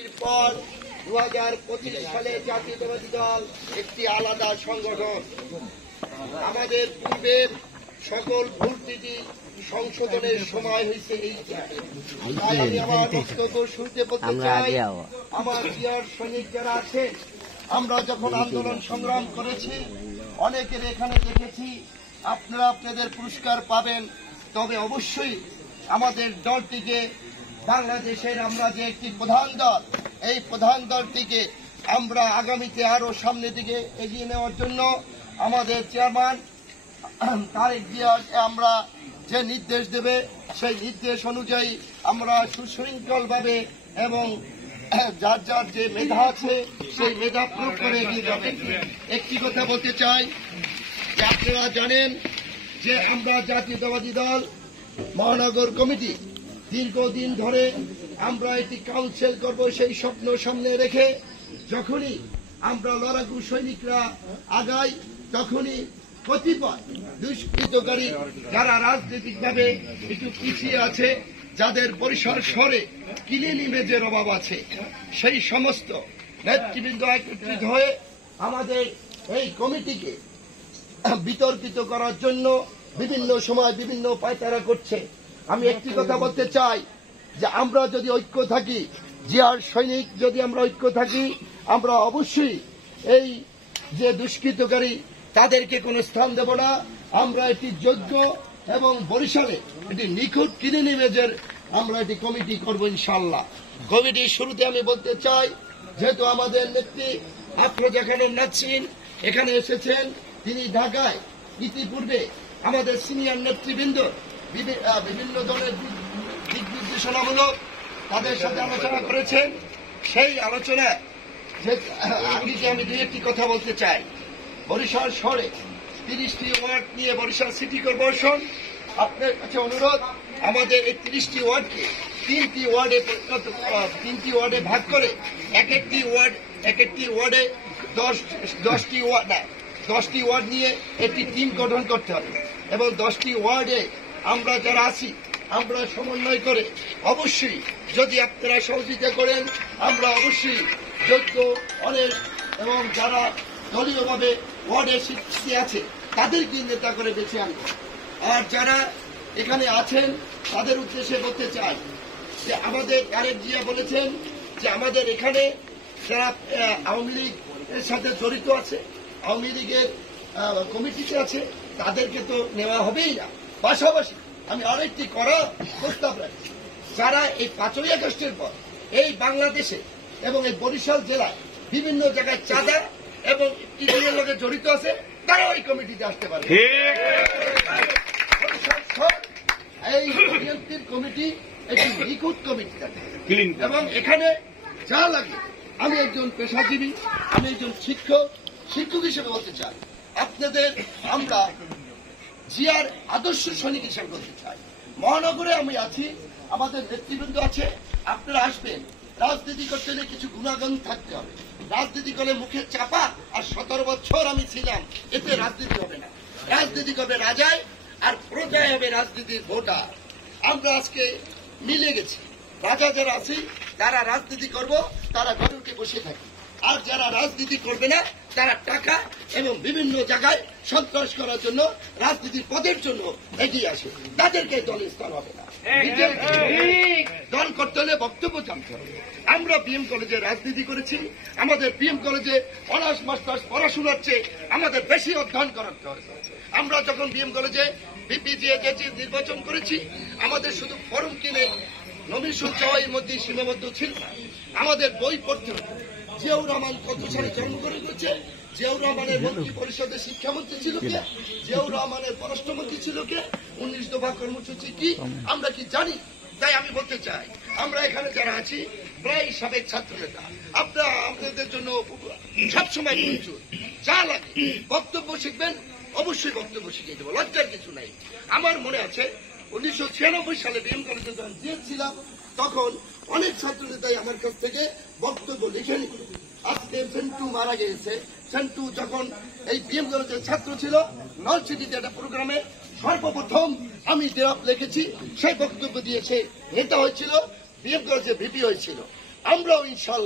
এরপর 2025 সালে জাতীয়তাবাদী দল একটি আলাদা সংগঠন। আমাদের পূর্বের সকল ভুল ত্রুটি সংশোধনের সময় হয়েছে এই। তাই আমি আমার বক্তব্য শুরুতে বলতে চাই, আমার প্রিয় সৈনিক যারা আছে, আমরা যখন আন্দোলন সংগ্রাম করেছি অনেকের এখানে দেখেছি, আপনারা আপনাদের পুরস্কার পাবেন। তবে অবশ্যই আমাদের দলটিকে, বাংলাদেশের আমরা যে একটি প্রধান দল, এই প্রধান দলটিকে আমরা আগামীতে আরো সামনের দিকে এগিয়ে নেওয়ার জন্য আমাদের চেয়ারম্যান তারেক জিয়াকে আমরা যে নির্দেশ দেবে সেই নির্দেশ অনুযায়ী আমরা সুশৃঙ্খলভাবে এবং যার যার যে মেধা আছে সেই মেধা প্রয়োগ করে এগিয়ে যাবে। একটি কথা বলতে চাই যে আপনারা জানেন যে আমরা জাতীয়তাবাদী দল মহানগর কমিটি দীর্ঘদিন ধরে আমরা একটি কাউন্সিল করব সেই স্বপ্ন সামনে রেখে যখনই আমরা লড়াকু সৈনিকরা আগাই তখনই কতিপয় দুষ্কৃতকারী যারা রাজনৈতিকভাবে একটু পিছিয়ে আছে, যাদের পরিসর স্বরে ক্লিন ইমেজের অভাব আছে, সেই সমস্ত নেতৃবৃন্দ একত্রিত হয়ে আমাদের এই কমিটিকে বিতর্কিত করার জন্য বিভিন্ন সময় বিভিন্ন পায়তারা করছে। আমি একটি কথা বলতে চাই যে আমরা যদি ঐক্য থাকি, জিয়ার সৈনিক যদি আমরা ঐক্য থাকি, আমরা অবশ্যই এই যে দুষ্কৃতকারী তাদেরকে কোনো স্থান দেব না। আমরা একটি যোগ্য এবং বরিশালে একটি নিখুঁত ক্লিন ইমেজের আমরা একটি কমিটি করব ইনশাআল্লাহ। কমিটির শুরুতে আমি বলতে চাই, যেহেতু আমাদের নেত্রী আফরোজা খানম নাসরিন এখানে এসেছেন, তিনি ঢাকায় ইতিপূর্বে আমাদের সিনিয়র নেতৃবৃন্দ বিভিন্ন ধরনের দিক নির্দেশনামূলক তাদের সাথে আলোচনা করেছেন। সেই আলোচনায় আমি দুই একটি কথা বলতে চাই। বরিশাল শহরে 30টি ওয়ার্ড নিয়ে বরিশাল সিটি কর্পোরেশন, আপনার কাছে অনুরোধ আমাদের এই 30টি ওয়ার্ডকে 3টি ওয়ার্ডে ভাগ করে এক একটি ওয়ার্ডে 10টি ওয়ার্ড নিয়ে একটি টিম গঠন করতে হবে এবং 10টি ওয়ার্ডে আমরা যারা আছি আমরা সমন্বয় করে অবশ্যই যদি আপনারা সহযোগিতা করেন আমরা অবশ্যই যোগ্য অনেক এবং যারা দলীয়ভাবে ওয়ার্ডের স্বীকৃতি আছে তাদেরকে নেতা করে বেছে আনব। আর যারা এখানে আছেন তাদের উদ্দেশ্যে বলতে চাই যে আমাদের তারেক জিয়া বলেছেন যে আমাদের এখানে যারা আওয়ামী লীগের সাথে জড়িত আছে, আওয়ামী লীগের কমিটিতে আছে, তাদেরকে তো নেওয়া হবেই না। পাশাপাশি আমি আরেকটি করা প্রস্তাব রাখছি, যারা এই 5ই আগস্টের পর এই বাংলাদেশে এবং এই বরিশাল জেলায় বিভিন্ন জায়গায় চাঁদা এবং টিডিএর লোকে জড়িত আছে, তারা ওই কমিটিতে আসতে পারে। এই বিএনপির কমিটি একটি নিখুঁত কমিটি থাকে এবং এখানে যা লাগে, আমি একজন পেশাজীবী, আমি একজন শিক্ষক হিসেবে বলতে চাই আপনাদের আমরা জিয়ার আদর্শ সৈনিক হিসেবে বলতে চাই। মহানগরে আমি আছি, আমাদের নেতৃবৃন্দ আছে, আপনারা আসবেন। রাজনীতি করতে হলে কিছু গুণাগুণ থাকতে হবে। রাজনীতি করলে মুখে চাপা আর 17 বছর আমি ছিলাম, এতে রাজনীতি হবে না। রাজনীতি করবে রাজায় আর প্রজায় হবে রাজনীতির ভোটার। আমরা আজকে মিলে গেছি। রাজা যারা আছি তারা রাজনীতি করব, তারা ঘরে উঠে বসে থাকি। আর যারা রাজনীতি করবে না তারা টাকা এবং বিভিন্ন জায়গায় সন্ত্রাস করার জন্য রাজনীতির পদের জন্য এগিয়ে আসে, তাদেরকে দলের স্থান হবে না। দল করতে হলে বক্তব্য জানতে হবে। আমরা বিএম কলেজে রাজনীতি করেছি, আমাদের বিএম কলেজে অনার্স মাস্টার্স পড়াশোনার চেয়ে আমাদের বেশি অধ্যয়ন করাতে হবে। আমরা যখন বিএম কলেজে বিপিজিএ নির্বাচন করেছি, আমাদের শুধু ফর্ম কিনে নমিনেশন চাওয়ার মধ্যে সীমাবদ্ধ ছিল। আমাদের বই পড়তে হবে। জিয়াউর রহমান কত সালে জন্মগ্রহণ করেছে? জিয়াউর রহমানের মন্ত্রী পরিষদের শিক্ষামন্ত্রী ছিল কে? জিয়াউর রহমানের পররাষ্ট্রমন্ত্রী ছিল কে? 19 দফা কর্মসূচি কি আমরা কি জানি? তাই আমি বলতে চাই, আমরা এখানে যারা আছি প্রায় সাবেক ছাত্র নেতা, আপনারা আপনাদের জন্য সবসময় প্রচুর যা লাগে বক্তব্য শিখবেন, অবশ্যই বক্তব্য শিখিয়ে দেবো, লজ্জার কিছু নাই। আমার মনে আছে 1996 সালে বিএম কলেজে যখন ছিলাম তখন অনেক ছাত্র নেতাই আমার কাছ থেকে বক্তব্য লিখে নিত। আজকে সেন্টু মারা গিয়েছে। সেন্টু যখন এই বিএম কলেজের ছাত্র ছিল, নলছিটিতে একটা প্রোগ্রামে সর্বপ্রথম আমি ড্রাফট লিখেছি, সেই বক্তব্য দিয়ে সে নেতা হয়েছিল, বিএম কলেজে ভিপি হয়েছিল। আমরাও ইনশাল্লাহ